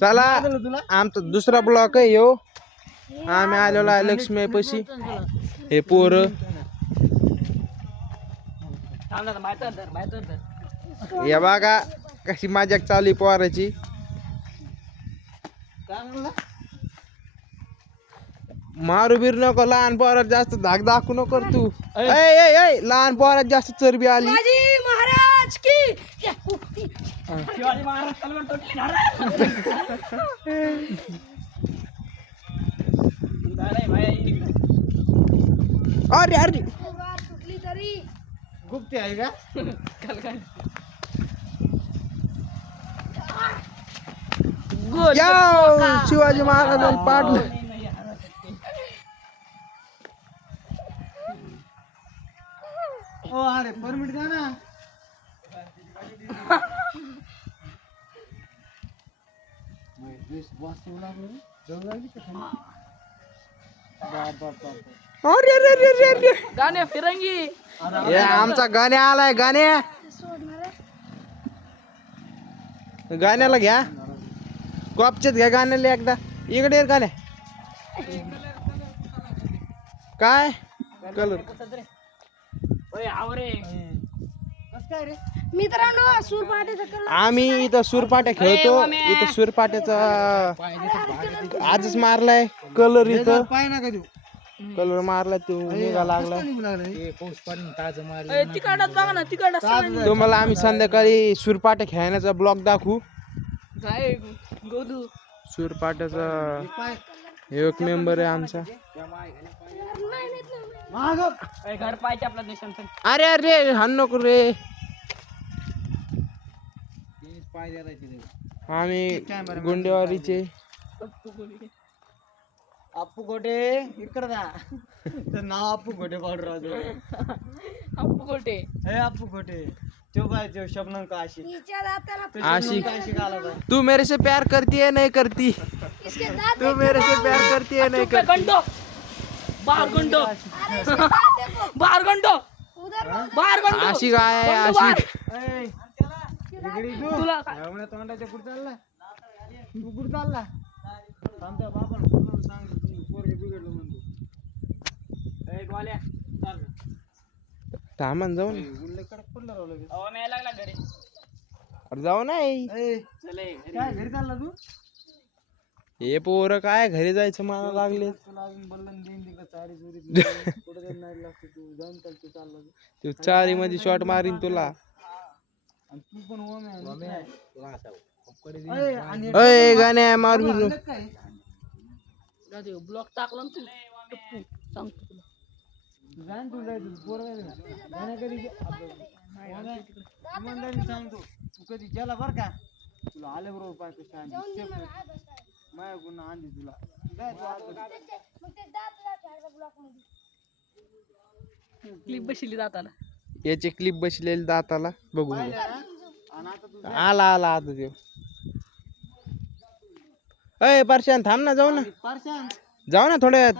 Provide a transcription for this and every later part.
चला आमचा दुसरा ब्लॉक आहे यो. आम्ही आलेलो आहे लक्ष्मी पशी. हे पोर या बघा कशी मजाक चालू आहे पोराची. मारू बीर नको, लहान पोरात जास्त धाक दाखवू नको तू. लहान पोरात जास्त चरबी आली. महाराज की अरे अरे तुटली तरी गुप्ती आहे का? शिवाजी महाराजांनी पाडलं. ओ अरे परमिट द्या ना. अरे अरे अरे अरे गाणे फिरंगी हे आमचा गाण्या आलाय. गाण्या गाण्याला घ्या, कॉपच्यात घ्या गाण्याला एकदा. इकडे ये गाण्या. काय कलर मित्रांनो सूरपाटीचा कलर आम्ही इथं सुरपाट्या खेळतो. इथं सुरपाट्याचा आजच मारलाय कलर. इथं पाय नका देऊ. कलर मारलाय तो निघा लागलाय. तिकडच बघा ना तिकडच तुम्हाला आम्ही संध्याकाळी सुरपाट्या खेळण्याचा ब्लॉग दाखवू. काय गोदू सुरपाट्याचा एक मेंबर आहे आमचा. घर पाहिजे आपला देशांत. अरे अरे हाण नको रे. आम्ही गुंडेवारीचे. अप्पू गोटे इकडे जा. तर नाव अप्पू गोटे पावडर अप्पू गोटे. हे अप्पू गोटे तो काय तो शबनम का आशिक. आशिक आशिक आला बाय. तू मेरे से प्यार करती है नहीं करती? तू मेरे से प्यार करती है नहीं करती? घंटो बाहर घंटो बाहर घंटो बाहर घंटो. आशिक आहे आशिक. इकडे तू तुला एवढ्या तोंडाच्या कुठे चालला? तू कुठे चालला? आमच्या बापाला बोलून सांग तुम्ही पोरगे बिघडलं म्हणतो. ए गोल्या चाल. थांबा जाऊ ना. गुल्ले कडक पडलं राव लगेच. अहो मी लागला घरी. अरे जाऊ नाही. ए चले काय घरी चालला तू? हे पोरं काय घरी जायचं मला लागले. तुला अजून बल्लन देईन ती का चारी चोरी कुठे जाऊन नाही लागते तू जाऊन चालतो चालला तू. तू चारी मध्ये शॉट मारीन तुला. आणि तू पण ओमे आहे. अय गाण्या मारू बिरू. ब्लॉक टाकला ना तू टप्पू सांगतो तुला. जाण तू जाय तू पोरं जाण्या कधी इमानदारीने सांगतो तू कधी गेला बर का तुला आले बरोबर पाय कशा आणली माया गुन्हा आणली तुला. जाय तू आज. क्लिप बसली दाताला. याची क्लिप बसलेली दाताला बघू. आणि आता तू आला आला आता देव. अय परशान थांब ना. जाऊ ना पारशान जाऊ ना थोड्या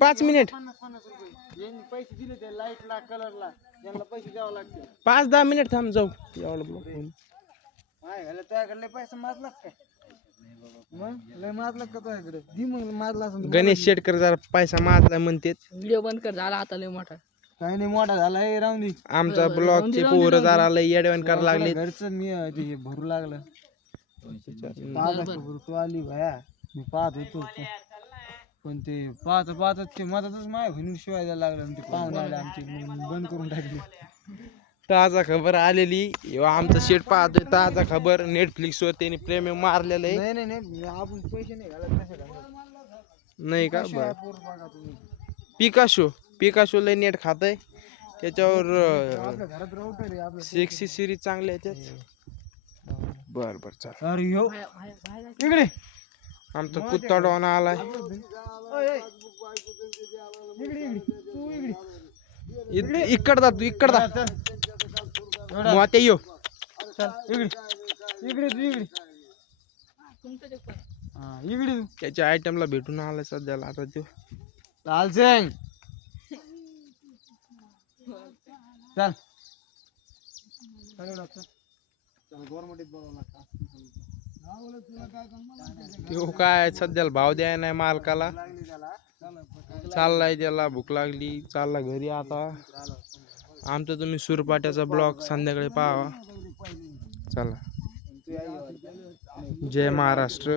5 मिनिट. 50 रुपये यांनी पैसे दिले ते लाईटला कलरला त्यांना पैसे द्यावं लागते. 5-10 मिनिट थांब जाऊ. एवढं ब्लॉक होईल. माय घाले तुझ्याकडे पैसे मारलास काय? मग लय मारलास का तुझ्याकडे? दी मग मारला असं. गणेश शेटकर जरा पैसा मारला म्हणते. व्हिडिओ बंद कर झाला आता लय मोठा. काही नाही मोठा झाला हे राहून दे. आमचा ब्लॉगचे पोरं जरा लय येडवण करायला लागले. घरचं मी ते भरू लागलं. पाहत तू आली भया मी पाहत होतो पण ते पाहत पाहत ते मधातच माय बहिणी शिवाय द्यायला लागलं. ते पाहुणे आले आमचे म्हणून बंद करून टाकली. ताजा खबर आलेली. आमचा शेट पाहतोय ताजा खबर. नेटफ्लिक्स वर त्यांनी प्रेम मारलेलं आहे. नाही नाही नाही आपण पैसे नाही घालत तसं घालत नाही का? बर बघा तुम्ही पिकाशो लय नेट खातय त्याच्यावर. आपल्या घरात राऊटर आहे आपलं. सेक्सी सिरीज चांगले आहे त्यात. बर बर चल. अरे यो इकडे आमचा कुत्ता डोना आलाय. इकडे जा तू. इकडे जा मोत्या यो. इकडे इकडे तू इकडे हा इकडे तू. त्याच्या आयटमला भेटून आलाय सध्याला आता तो. लाल सिंग चल गव्हर्नमेंट बोलावं लागतं. तो काय सध्याला भाव द्याय नाही मालकाला. चाललाय त्याला भूक लागली, चालला घरी आता. आमचा तुम्ही सुरपाट्याचा ब्लॉग संध्याकाळी पाहा. चला, जय महाराष्ट्र.